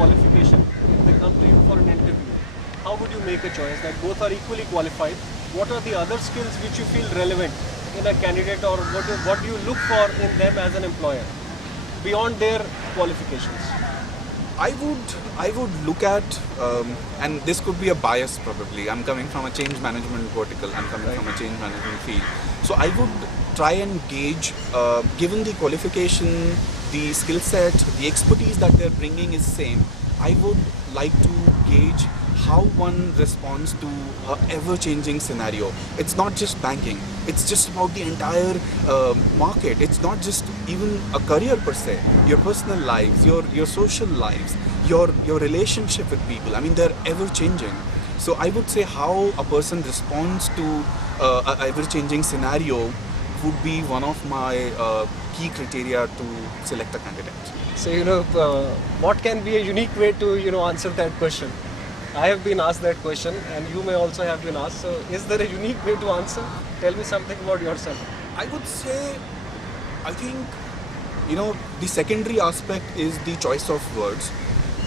Qualification, if they come to you for an interview, how would you make a choice that both are equally qualified? What are the other skills which you feel relevant in a candidate, or what do you look for in them as an employer beyond their qualifications? I would look at, and this could be a bias probably. I'm coming from a change management vertical. I'm coming from a change management field. So I would try and gauge, given the qualification, the skill set, the expertise that they're bringing is same. I would like to gauge how one responds to an ever-changing scenario. It's not just banking. It's just about the entire market. It's not just even a career per se. Your personal lives, your social lives, your relationship with people. I mean, they're ever-changing. So I would say how a person responds to an ever-changing scenario would be one of my key criteria to select a candidate. So, what can be a unique way to, answer that question? I have been asked that question, and you may also have been asked. So, is there a unique way to answer? Tell me something about yourself. I would say, I think, the secondary aspect is the choice of words.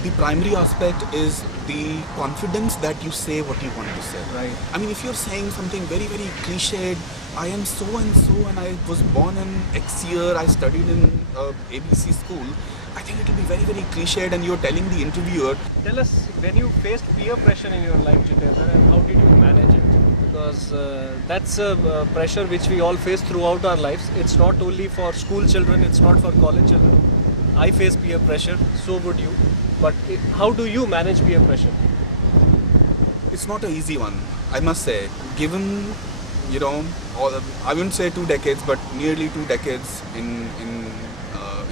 The primary aspect is the confidence that you say what you want to say. Right. I mean, if you're saying something very, very cliched, I am so and so, and I was born in X year, I studied in ABC school, I think it will be very, very cliched, and you're telling the interviewer. Tell us, when you faced peer pressure in your life, Jitender, and how did you manage it? Because that's a pressure which we all face throughout our lives. It's not only for school children, it's not for college children. I face peer pressure, so would you. But how do you manage peer pressure? It's not an easy one, I must say. Given, I wouldn't say 2 decades, but nearly 2 decades in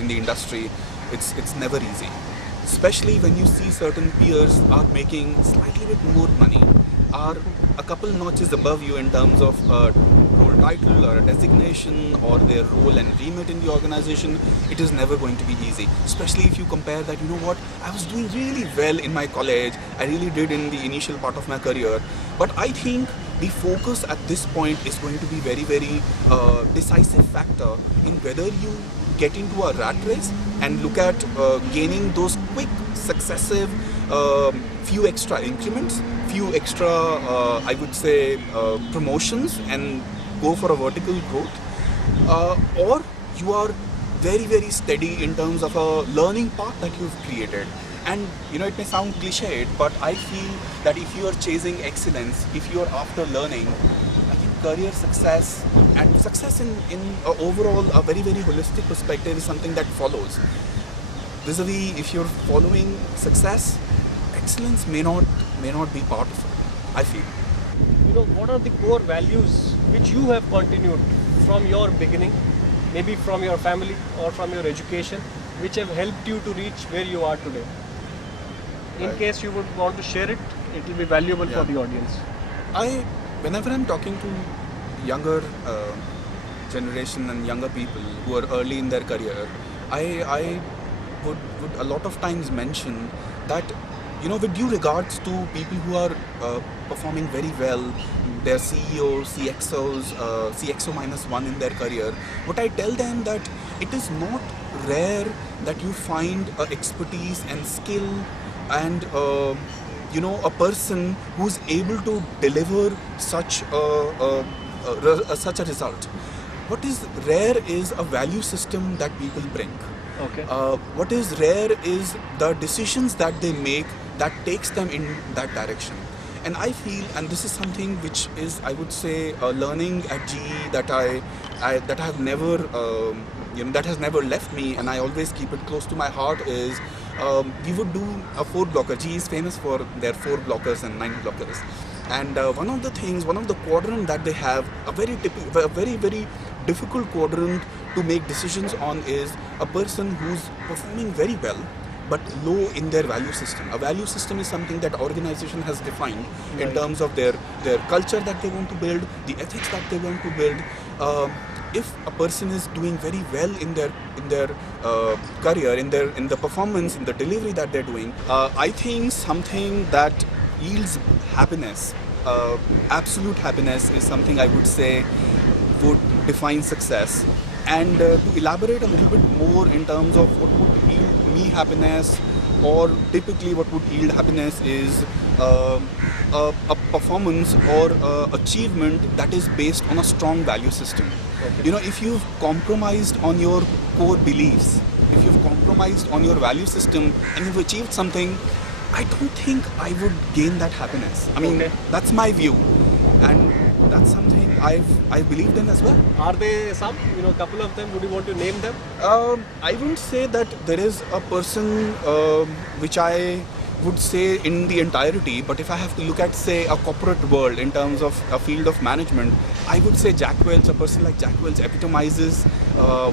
the industry, it's never easy. Especially when you see certain peers are making slightly bit more money, are a couple notches above you in terms of a role title or a designation or their role and remit in the organization. It is never going to be easy. Especially if you compare that, I was doing really well in my college, I really did in the initial part of my career. But I think the focus at this point is going to be very, very decisive factor in whether you get into a rat race and look at gaining those quick, successive, few extra increments, few extra, I would say, promotions and go for a vertical growth, or you are very, very steady in terms of a learning path that you've created. And it may sound cliched, but I feel that if you are chasing excellence, if you are after learning, I think career success and success in overall a very, very holistic perspective is something that follows. Vis-a-vis, if you're following success, excellence may not be part of it, I feel. What are the core values which you have continued from your beginning, maybe from your family or from your education, which have helped you to reach where you are today? In case you would want to share it, it will be valuable for the audience. Whenever I'm talking to younger generation and younger people who are early in their career, I would a lot of times mention that, with due regards to people who are performing very well, their CEOs, CXOs, CXO -1 in their career, what I tell them that it is not rare that you find expertise and skill and a person who's able to deliver such a result. What is rare is a value system that people bring. Okay. What is rare is the decisions that they make that takes them in that direction. And I feel, and this is something which is, I would say, learning at GE that I have never, that has never left me, and I always keep it close to my heart, is we would do a 4 blocker. GE is famous for their 4 blockers and 9 blockers. And one of the quadrant that they have, a very very difficult quadrant to make decisions on, is a person who's performing very well but low in their value system. A value system is something that organization has defined in terms of their culture that they want to build, the ethics that they want to build. If a person is doing very well in their career, in the performance, in the delivery that they're doing, I think something that yields happiness, absolute happiness, is something I would say would define success. And to elaborate a little bit more in terms of what would yield me happiness, or typically what would yield happiness, is a performance or achievement that is based on a strong value system. Okay. You know, if you've compromised on your core beliefs, if you've compromised on your value system and you've achieved something, I don't think I would gain that happiness. I mean, Okay. that's my view, and that's something I've believed in as well. Are there some, couple of them? Would you want to name them? I wouldn't say that there is a person which I would say in the entirety, but if I have to look at, say, a corporate world in terms of a field of management, I would say Jack Welch. A person like Jack Welch epitomizes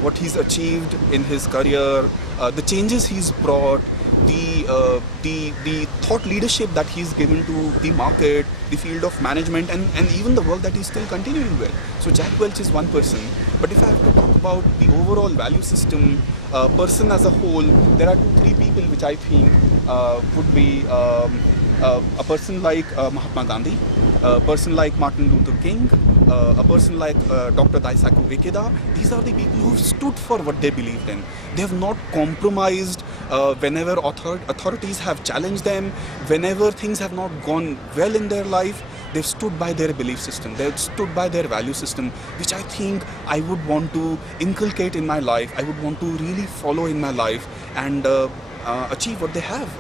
what he's achieved in his career, the changes he's brought, the thought leadership that he's given to the market, the field of management, and even the work that he's still continuing with. So Jack Welch is one person. But if I have to talk about the overall value system, person as a whole, there are 2-3 people which I think would be a person like Mahatma Gandhi, a person like Martin Luther King, a person like Dr. Daisaku Ikeda. These are the people who stood for what they believed in. They have not compromised whenever authorities have challenged them, whenever things have not gone well in their life. They've stood by their belief system, they've stood by their value system, which I think I would want to inculcate in my life. I would want to really follow in my life and achieve what they have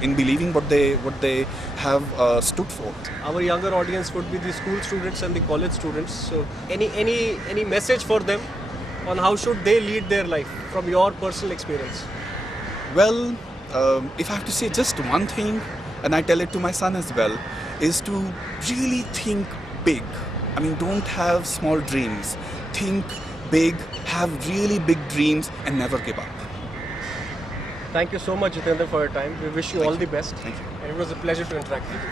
in believing what they have stood for. Our younger audience would be the school students and the college students. So any message for them on how should they lead their life from your personal experience? Well, if I have to say just one thing, and I tell it to my son as well, is to really think big. I mean, don't have small dreams. Think big, have really big dreams, and never give up. Thank you so much, Jitender, for your time. We wish you all the best. Thank you. And it was a pleasure to interact with you.